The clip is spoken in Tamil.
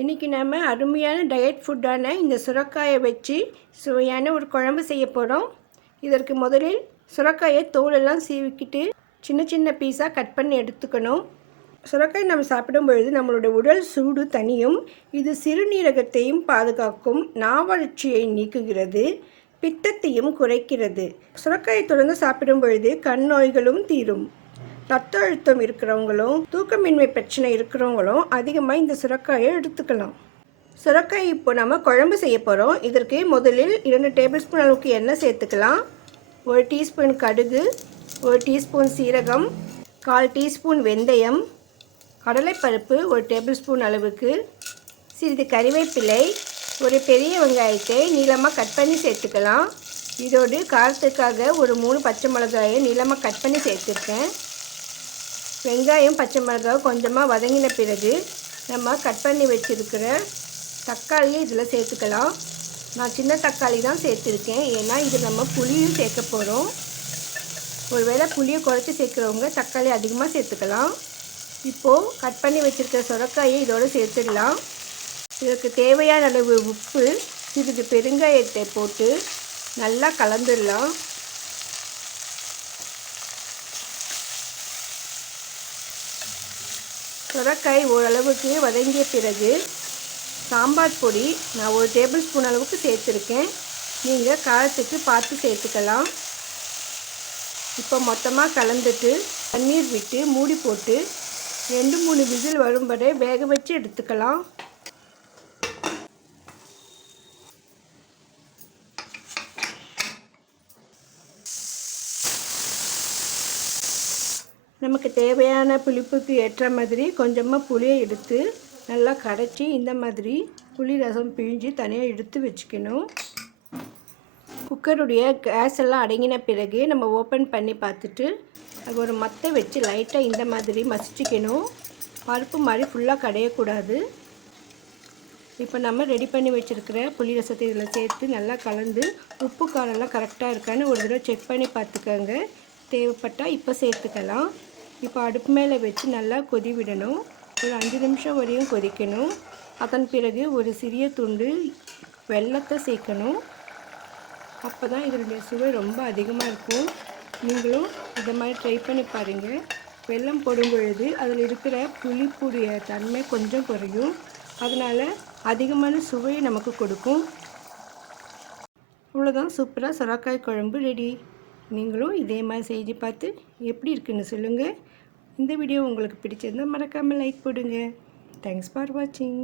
இன்றைக்கி நம்ம அருமையான டயட் ஃபுட்டான இந்த சுரக்காயை வச்சு சுவையான ஒரு குழம்பு செய்ய போகிறோம். இதற்கு முதலில் சுரக்காயை தோலெல்லாம் சீவிக்கிட்டு சின்ன சின்ன பீஸாக கட் பண்ணி எடுத்துக்கணும். சுரக்காய் நம்ம சாப்பிடும் பொழுது நம்மளோட உடல் சூடு தனியும், இது சிறுநீரகத்தையும் பாதுகாக்கும், நாவறட்சியை நீக்குகிறது, பித்தத்தையும் குறைக்கிறது. சுரக்காயை தொடர்ந்து சாப்பிடும் பொழுது கண் நோய்களும் தீரும். ரத்த அழுத்தம் இருக்கிறவங்களும் தூக்கமின்மை பிரச்சனை இருக்கிறவங்களும் அதிகமாக இந்த சுரக்காயை எடுத்துக்கலாம். சுரக்காய் இப்போ நம்ம குழம்பு செய்ய போகிறோம். இதற்கு முதலில் 2 டேபிள் ஸ்பூன் அளவுக்கு எண்ணெய் சேர்த்துக்கலாம். 1 டீஸ்பூன் கடுகு, 1 டீஸ்பூன் சீரகம், 1/4 டீஸ்பூன் வெந்தயம், கடலைப்பருப்பு 1 டேபிள் ஸ்பூன் அளவுக்கு, சிறிது கறிவேப்பிலை, ஒரு பெரிய வெங்காயத்தை நீளமாக கட் பண்ணி சேர்த்துக்கலாம். இதோடு காரத்துக்காக ஒரு 3 பச்சை மிளகாயை நீளமாக கட் பண்ணி சேர்த்துருக்கேன். வெங்காயம் பச்சை மிளகாய் கொஞ்சமாக வதங்கின பிறகு நம்ம கட் பண்ணி வச்சுருக்கிற தக்காளியை இதில் சேர்த்துக்கலாம். நான் சின்ன தக்காளி தான் சேர்த்துருக்கேன், ஏன்னா இது நம்ம புளியும் சேர்க்க போகிறோம். ஒருவேளை புளியை குறைச்சி சேர்க்குறவங்க தக்காளி அதிகமாக சேர்த்துக்கலாம். இப்போது கட் பண்ணி வச்சுருக்கிற சுரக்காயை இதோடு சேர்த்துடலாம். இதற்கு தேவையான அளவு உப்பு, சிறிது பெருங்காயத்தை போட்டு நல்லா கலந்துடலாம். சுரக்காய் ஓரளவுக்கு வதங்கிய பிறகு சாம்பார் பொடி நான் 1 டேபிள் ஸ்பூன் அளவுக்கு சேர்த்துருக்கேன். நீங்கள் காரத்துக்கு பார்த்து சேர்த்துக்கலாம். இப்போ மொத்தமாக கலந்துட்டு தண்ணீர் விட்டு மூடி போட்டு 2-3 விசில் வரும் வரை வேக வச்சு எடுத்துக்கலாம். நமக்கு தேவையான புளிப்புக்கு ஏற்ற மாதிரி கொஞ்சமாக புளியை எடுத்து நல்லா கரைச்சி இந்த மாதிரி புளி ரசம் பிழிஞ்சு தனியாக எடுத்து வச்சுக்கணும். குக்கருடைய கேஸ் எல்லாம் அடங்கின பிறகு நம்ம ஓப்பன் பண்ணி பார்த்துட்டு அது ஒரு மத்தை வச்சு லைட்டாக இந்த மாதிரி மசிச்சிக்கணும். பருப்பு மாதிரி ஃபுல்லாக கடையக்கூடாது. இப்போ நம்ம ரெடி பண்ணி வச்சுருக்கிற புளி ரசத்தை இதில் சேர்த்து நல்லா கலந்து உப்பு காரெல்லாம் கரெக்டாக இருக்கான்னு ஒரு தடவை செக் பண்ணி பார்த்துக்கோங்க. தேவைப்பட்டால் இப்போ சேர்த்துக்கலாம். இப்போ அடுப்பு மேலே வச்சு நல்லா கொதி விடணும். ஒரு 5 நிமிஷம் வரையும் கொதிக்கணும். அதன் பிறகு ஒரு சிறிய துண்டு வெல்லத்தை சேர்க்கணும். அப்போ தான் இதனுடைய சுவை ரொம்ப அதிகமாக இருக்கும். நீங்களும் இதை மாதிரி ட்ரை பண்ணி பாருங்கள். வெல்லம் போடும் பொழுது அதில் இருக்கிற புளிப்புடைய தன்மை கொஞ்சம் குறையும். அதனால் அதிகமான சுவையை நமக்கு கொடுக்கும். இவ்வளோதான், சூப்பராக சுரக்காய் குழம்பு ரெடி. நீங்களும் இதே மாதிரி செஞ்சு பார்த்து எப்படி இருக்குன்னு சொல்லுங்கள். இந்த வீடியோ உங்களுக்கு பிடிச்சிருந்தால் மறக்காமல் லைக் போடுங்க. தேங்க்ஸ் ஃபார் வாட்சிங்.